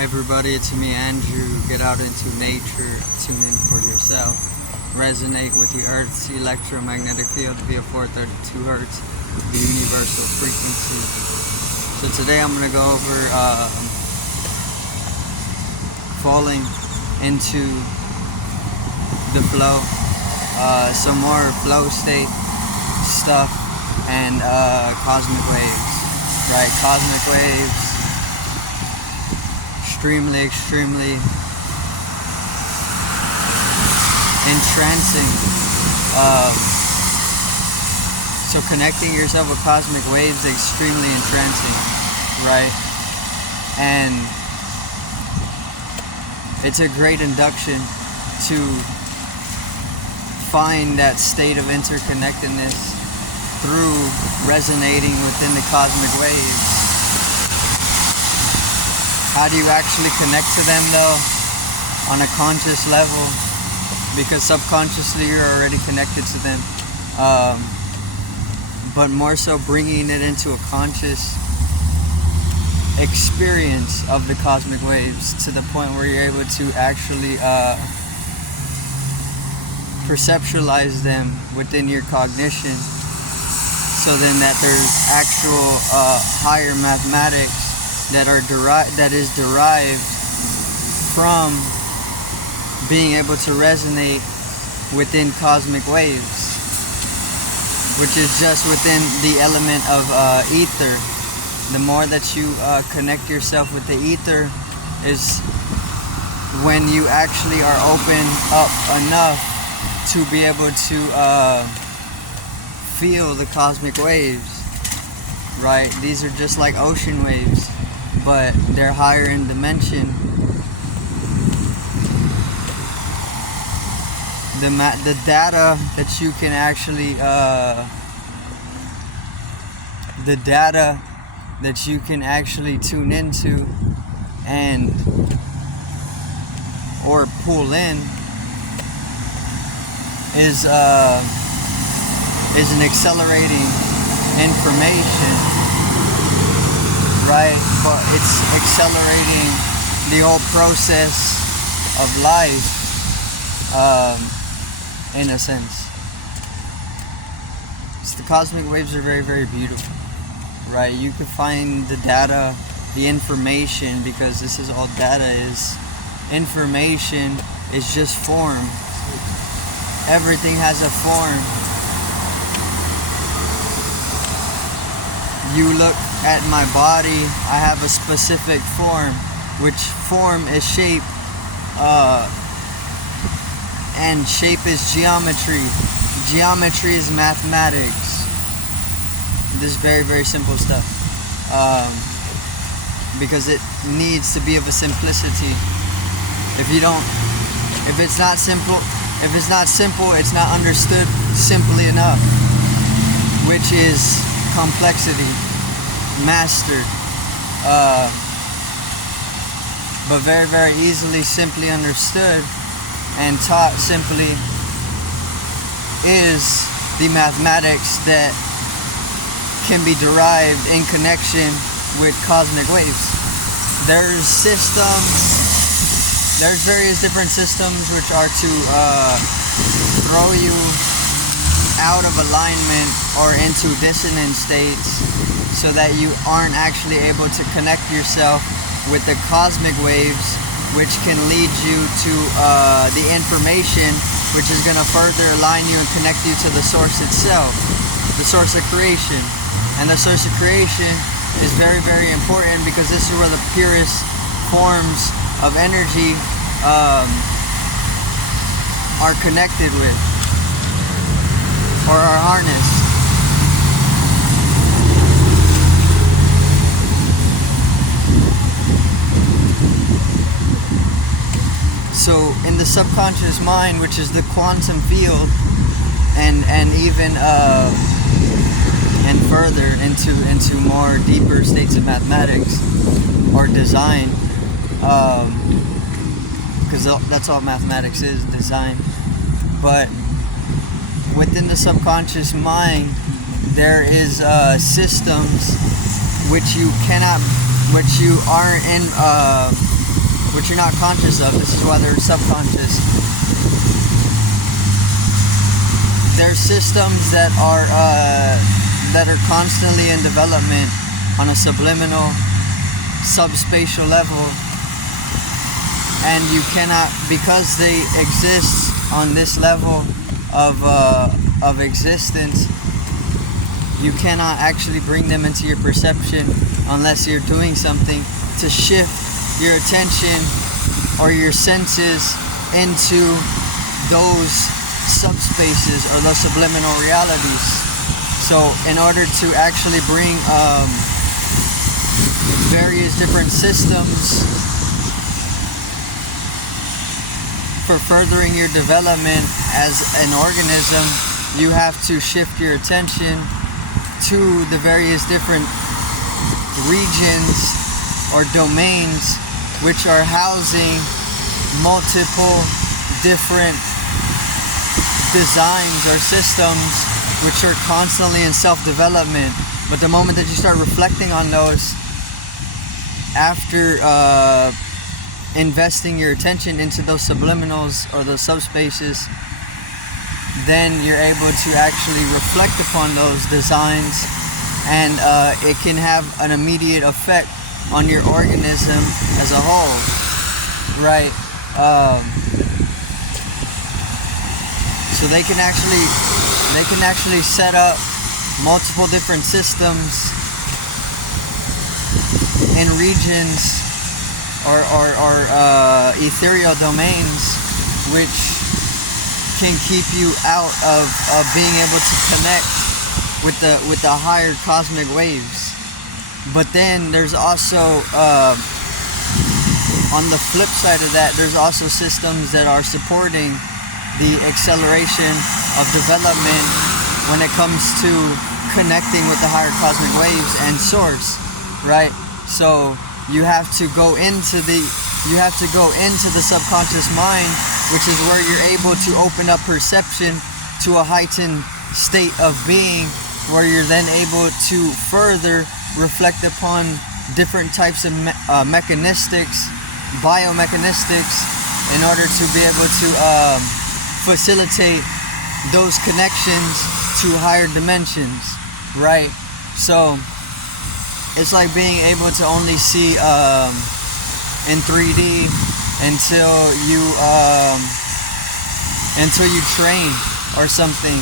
Hey everybody, it's me Andrew. Get out into nature, tune in for yourself. Resonate with the Earth's electromagnetic field via 432 Hertz, the universal frequency. So today I'm going to go over falling into the flow, some more flow state stuff, and cosmic waves, right? Cosmic waves, extremely entrancing. So connecting yourself with cosmic waves is extremely entrancing, right? And it's a great induction to find that state of interconnectedness through resonating within the cosmic waves. How do you actually connect to them though? On a conscious level, because subconsciously you're already connected to them, but more so bringing it into a conscious experience of the cosmic waves to the point where you're able to actually perceptualize them within your cognition, so then that there's actual higher mathematics that is derived from being able to resonate within cosmic waves, which is just within the element of ether. The more that you connect yourself with the ether is when you actually are open up enough to be able to feel the cosmic waves, right? These are just like ocean waves, but they're higher in dimension. The data that you can actually tune into and or pull in is an accelerating information, right? But it's accelerating the whole process of life, in a sense. So the cosmic waves are very beautiful, right? You can find the data, the information, because this is all data is. Information is just form. Everything has a form. You look at my body, I have a specific form, which form is shape, and shape is geometry. Geometry is mathematics. This is very simple stuff, because it needs to be of a simplicity. If it's not simple, it's not understood simply enough, which is complexity mastered, but very easily simply understood and taught simply is the mathematics that can be derived in connection with cosmic waves. There's various different systems which are to throw you out of alignment or into dissonant states, so that you aren't actually able to connect yourself with the cosmic waves, which can lead you to the information which is going to further align you and connect you to the source itself, the source of creation. And the source of creation is very important, because this is where the purest forms of energy are connected with, or are harnessed. So in the subconscious mind, which is the quantum field, and even and further into more deeper states of mathematics or design, because that's all mathematics is, design. But within the subconscious mind, there is systems which you aren't in which you're not conscious of. This is why they're subconscious. There's systems that are constantly in development on a subliminal, subspatial level, and you cannot, because they exist on this level of existence, you cannot actually bring them into your perception unless you're doing something to shift your attention or your senses into those subspaces or the subliminal realities. So in order to actually bring various different systems for furthering your development as an organism, you have to shift your attention to the various different regions or domains which are housing multiple different designs or systems which are constantly in self-development. But the moment that you start reflecting on those, after investing your attention into those subliminals or those subspaces, then you're able to actually reflect upon those designs, and it can have an immediate effect on your organism as a whole, right? So they can actually set up multiple different systems in regions or ethereal domains, which can keep you out of being able to connect with the higher cosmic waves. But then there's also on the flip side of that, there's also systems that are supporting the acceleration of development when it comes to connecting with the higher cosmic waves and source, right? So you have to go into the subconscious mind, which is where you're able to open up perception to a heightened state of being, where you're then able to further reflect upon different types of biomechanistics, in order to be able to facilitate those connections to higher dimensions, right? So it's like being able to only see in 3D until you train or something.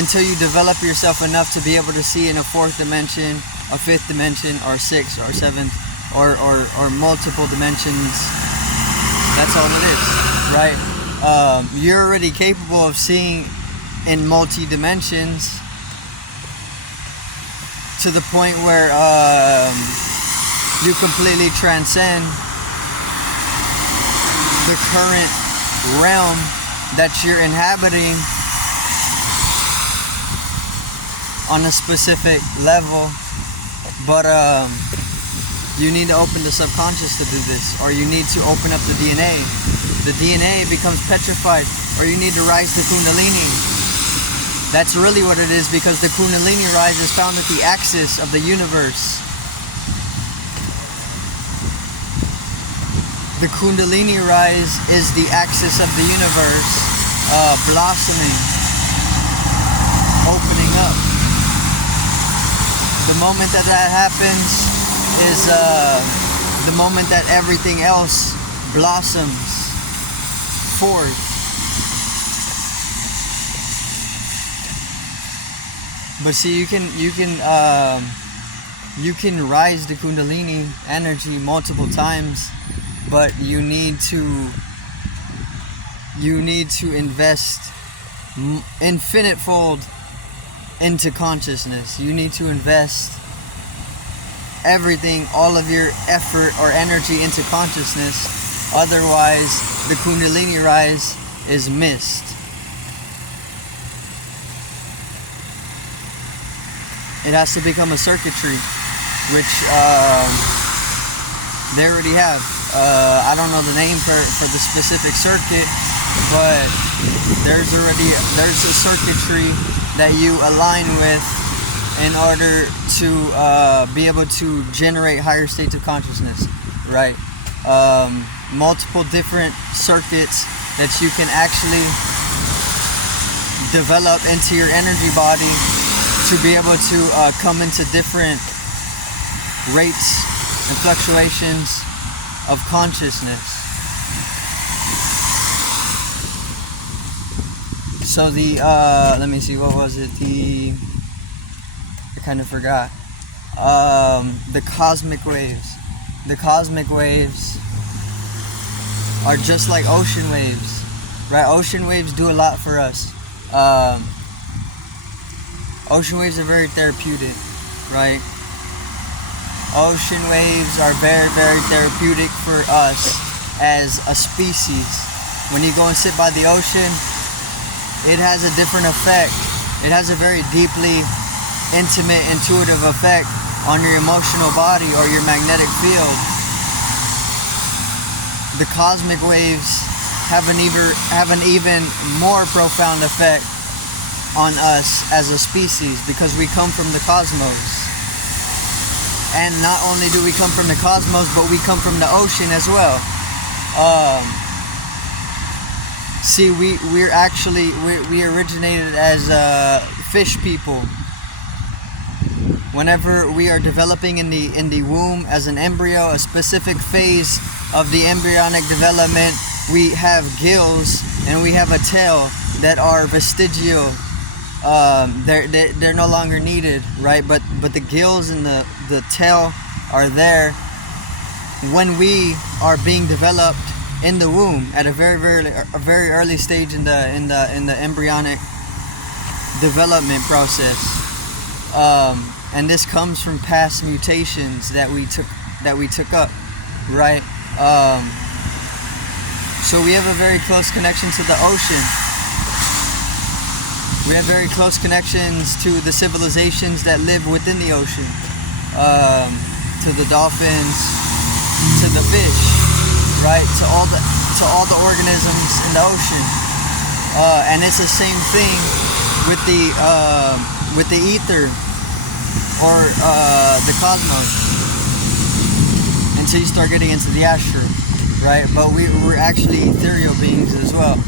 Until you develop yourself enough to be able to see in a fourth dimension, a fifth dimension, or sixth, or seventh, or multiple dimensions. That's all it is, right? You're already capable of seeing in multi-dimensions to the point where you completely transcend the current realm that you're inhabiting on a specific level. But you need to open the subconscious to do this, or you need to open up the DNA. The DNA becomes petrified, or you need to rise the Kundalini. That's really what it is, because the Kundalini rise is found at the axis of the universe. The Kundalini rise is the axis of the universe, blossoming, opening up. The moment that happens is the moment that everything else blossoms forth. But see, you can rise the Kundalini energy multiple times, but you need to invest infinite-fold into consciousness. You need to invest everything, all of your effort or energy into consciousness. Otherwise, the Kundalini rise is missed. It has to become a circuitry, which they already have. I don't know the name for the specific circuit, but there's a circuitry that you align with in order to be able to generate higher states of consciousness, right? multiple different circuits that you can actually develop into your energy body to be able to come into different rates and fluctuations of consciousness. So the let me see, what was it? I kind of forgot. The cosmic waves. The cosmic waves are just like ocean waves, right? Ocean waves do a lot for us. Ocean waves are very therapeutic, right? Ocean waves are very, very therapeutic for us as a species. When you go and sit by the ocean, it has a different effect. It has a very deeply intimate, intuitive effect on your emotional body or your magnetic field. The cosmic waves have an even more profound effect on us as a species because we come from the cosmos. And not only do we come from the cosmos, but we come from the ocean as well. See, we originated as fish people. Whenever we are developing in the womb as an embryo, a specific phase of the embryonic development, we have gills and we have a tail that are vestigial. They're no longer needed, right? But the gills and the tail are there when we are being developed in the womb at a very early stage in the embryonic development process. And this comes from past mutations that we took up, right? So we have a very close connection to the ocean. We have very close connections to the civilizations that live within the ocean, to the dolphins, to the fish, right? To all the organisms in the ocean, and it's the same thing with the ether or the cosmos until you start getting into the astral, right? But we're actually ethereal beings as well.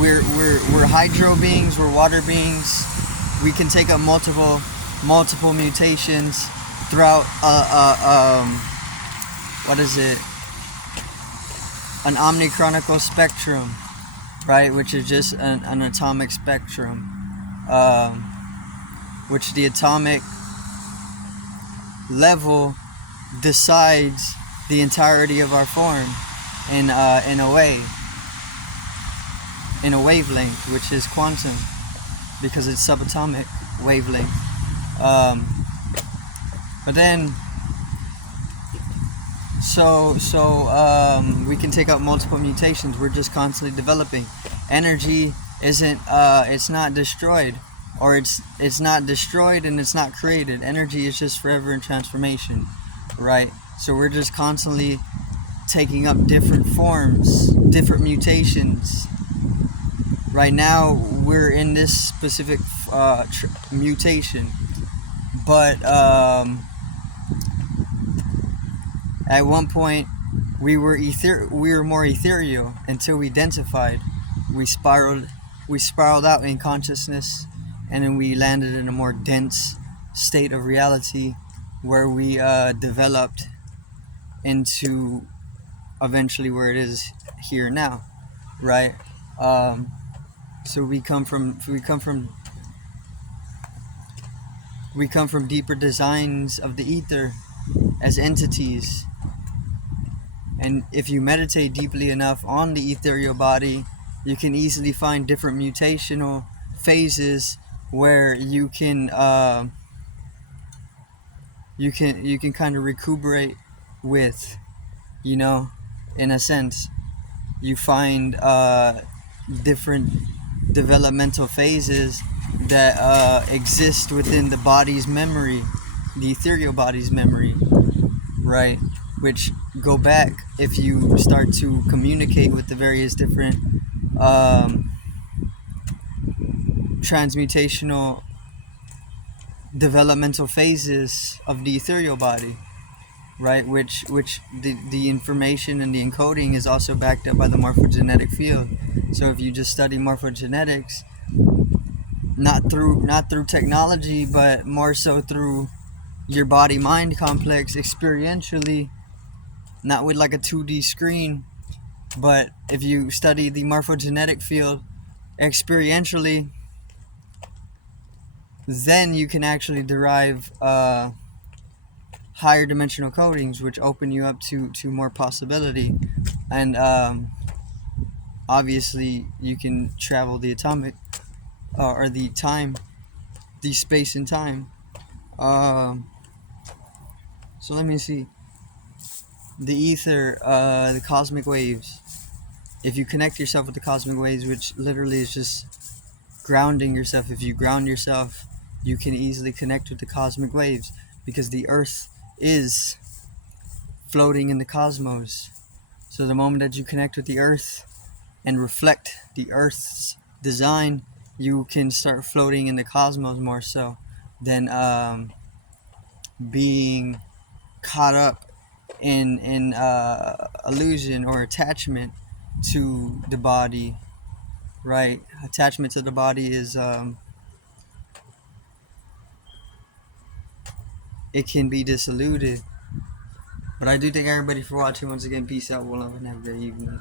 We're hydro beings, we're water beings. We can take up multiple mutations throughout what is it? An omnichronical spectrum, right? Which is just an atomic spectrum, which the atomic level decides the entirety of our form in a way. In a wavelength, which is quantum, because it's subatomic wavelength. But then, so we can take up multiple mutations. We're just constantly developing. Energy isn't, it's not destroyed, or it's not destroyed and it's not created. Energy is just forever in transformation, right? So we're just constantly taking up different forms, different mutations. Right now, we're in this specific mutation, but at one point we were more ethereal until we densified. We spiraled out in consciousness, and then we landed in a more dense state of reality, where we developed into eventually where it is here now, right? So we come from deeper designs of the ether as entities. And if you meditate deeply enough on the ethereal body, you can easily find different mutational phases where you can kind of recuperate with, in a sense. You find different developmental phases that exist within the body's memory, the ethereal body's memory, right? Which go back, if you start to communicate with the various different transmutational developmental phases of the ethereal body, right? Which the information and the encoding is also backed up by the morphogenetic field. So if you just study morphogenetics, not through technology, but more so through your body mind complex experientially, not with like a 2D screen, but if you study the morphogenetic field experientially, then you can actually derive higher dimensional codings, which open you up to more possibility. And obviously you can travel the atomic or the time, the space and time. um, so let me see. The ether, the cosmic waves, if you connect yourself with the cosmic waves, which literally is just grounding yourself, if you ground yourself, you can easily connect with the cosmic waves, because the earth is floating in the cosmos. So the moment that you connect with the earth and reflect the earth's design, you can start floating in the cosmos more so than being caught up in illusion or attachment to the body, right? Attachment to the body is it can be disillusioned. But I do thank everybody for watching. Once again, peace out, one love, and have a great evening.